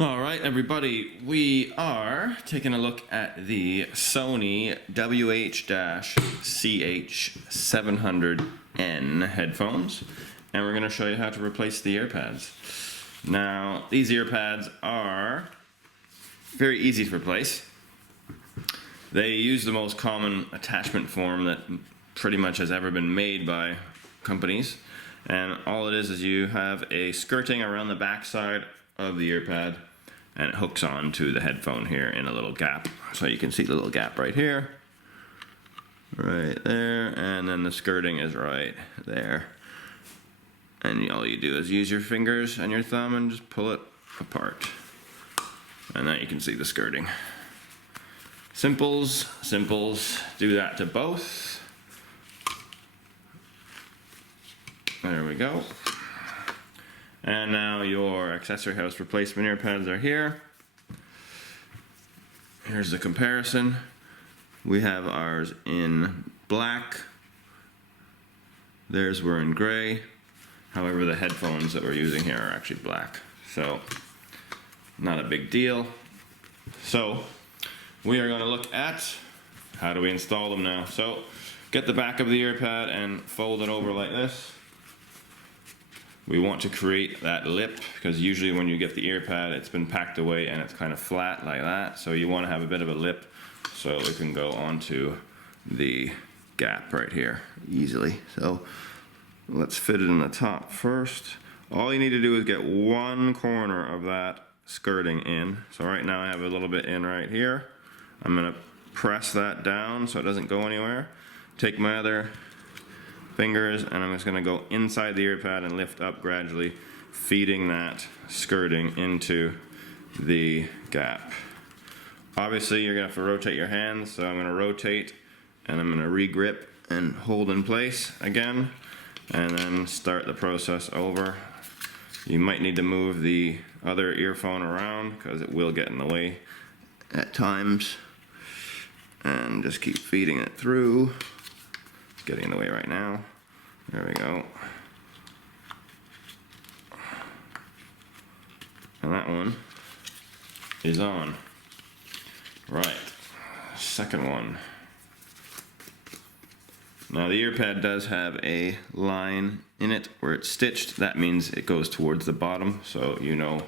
Alright everybody, we are taking a look at the Sony WH-CH700N headphones, and we're going to show you how to replace the ear pads. Now, these ear pads are very easy to replace. They use the most common attachment form that pretty much has ever been made by companies, and all it is you have a skirting around the back side of the ear pad, and it hooks on to the headphone here in a little gap. So you can see the little gap right here, right there, and then the skirting is right there. And all you do is use your fingers and your thumb and just pull it apart. And then you can see the skirting. Simples, do that to both. There we go. And now your accessory house replacement ear pads are here. Here's the comparison. We have ours in black. Theirs were in gray. However, the headphones that we're using here are actually black. So, not a big deal. So, we are going to look at how do we install them now. So, get the back of the ear pad and fold it over like this. We want to create that lip because usually when you get the ear pad, it's been packed away and it's kind of flat like that. So you want to have a bit of a lip so it can go onto the gap right here easily. So let's fit it in the top first. All you need to do is get one corner of that skirting in. So right now I have a little bit in right here. I'm going to press that down so it doesn't go anywhere. Take my other fingers and I'm just going to go inside the ear pad and lift up gradually, feeding that skirting into the gap. Obviously you're going to have to rotate your hands, so I'm going to rotate and I'm going to re-grip and hold in place again and then start the process over. You might need to move the other earphone around because it will get in the way at times, and just keep feeding it through. Getting in the way right now. There we go. And that one is on. Right. Second one. Now the ear pad does have a line in it where it's stitched. That means it goes towards the bottom, so you know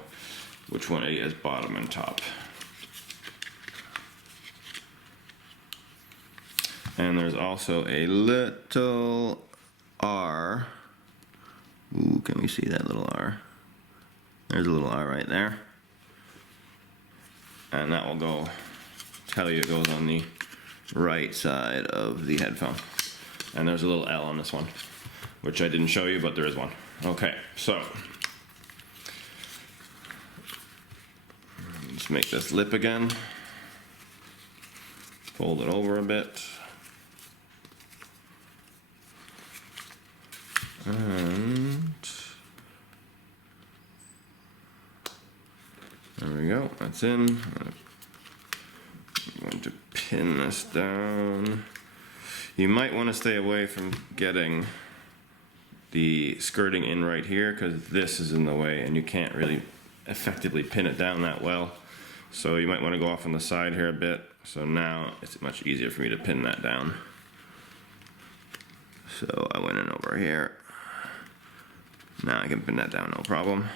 which one is bottom and top. And there's also a little R. Ooh, can we see that little R? There's a little R right there. And that will go, tell you it goes on the right side of the headphone. And there's a little L on this one, which I didn't show you, but there is one. Okay, so let's make this lip again. Fold it over a bit. And there we go, that's in. I'm going to pin this down. You might want to stay away from getting the skirting in right here because this is in the way and you can't really effectively pin it down that well. So you might want to go off on the side here a bit. So now it's much easier for me to pin that down. So I went in over here. Now I can pin that down, no problem.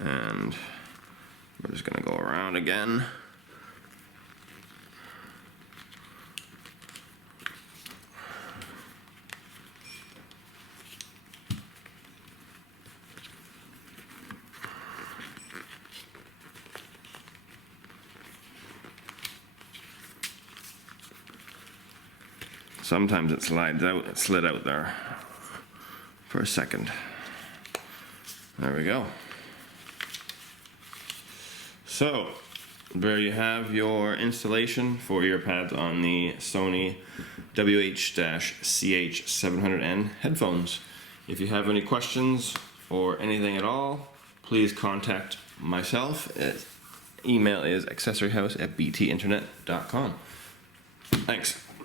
And we're just going to go around again. Sometimes it slides out, it slid out there for a second. There we go. So, there you have your installation for ear pads on the Sony WH-CH700N headphones. If you have any questions or anything at all, please contact myself. Email is accessoryhouse@btinternet.com. Thanks.